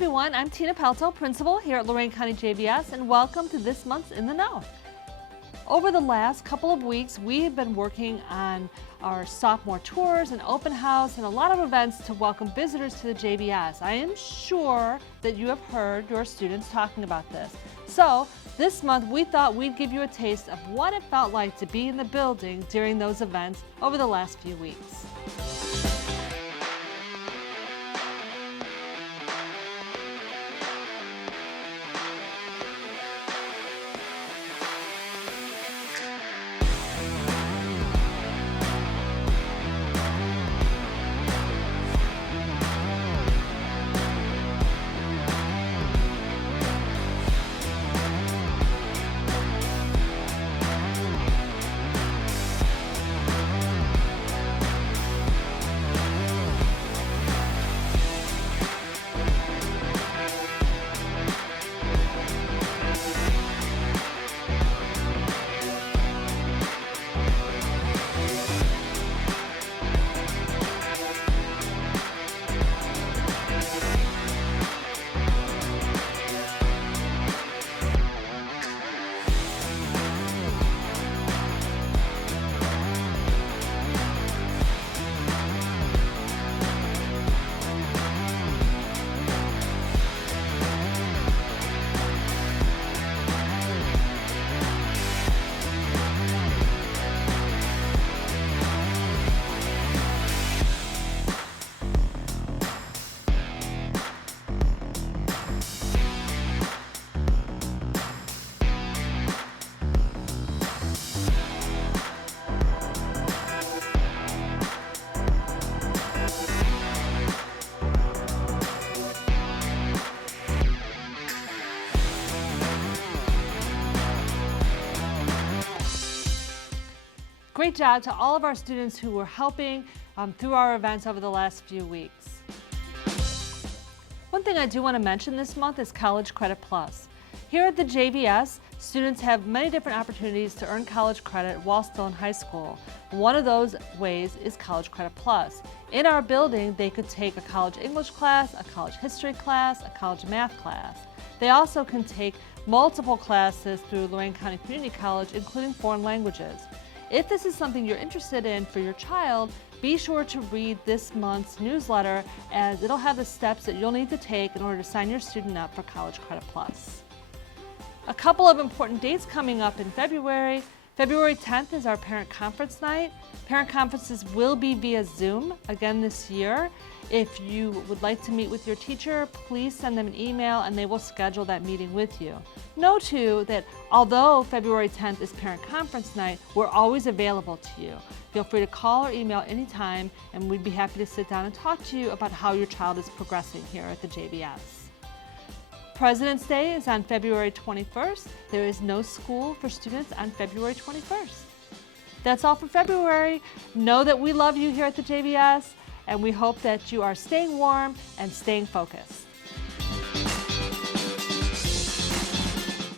everyone, I'm Tina Pelto, principal here at Lorain County JVS, and welcome to this month's In the Know. Over the last couple of weeks, we have been working on our sophomore tours and open house and a lot of events to welcome visitors to the JVS. I am sure that you have heard your students talking about this. So this month, we thought we'd give you a taste of what it felt like to be in the building during those events over the last few weeks. Great job to all of our students who were helping through our events over the last few weeks. One thing I do want to mention this month is College Credit Plus. Here at the JVS, students have many different opportunities to earn college credit while still in high school. One of those ways is College Credit Plus. In our building, they could take a college English class, a college history class, a college math class. They also can take multiple classes through Lorain County Community College, including foreign languages. If this is something you're interested in for your child, be sure to read this month's newsletter, as it'll have the steps that you'll need to take in order to sign your student up for College Credit Plus. A couple of important dates coming up in February. February 10th is our parent conference night. Parent conferences will be via Zoom again this year. If you would like to meet with your teacher, please send them an email and they will schedule that meeting with you. Know too that although February 10th is parent conference night, we're always available to you. Feel free to call or email anytime, and we'd be happy to sit down and talk to you about how your child is progressing here at the JVS. President's Day is on February 21st. There is no school for students on February 21st. That's all for February. Know that we love you here at the JVS, and we hope that you are staying warm and staying focused.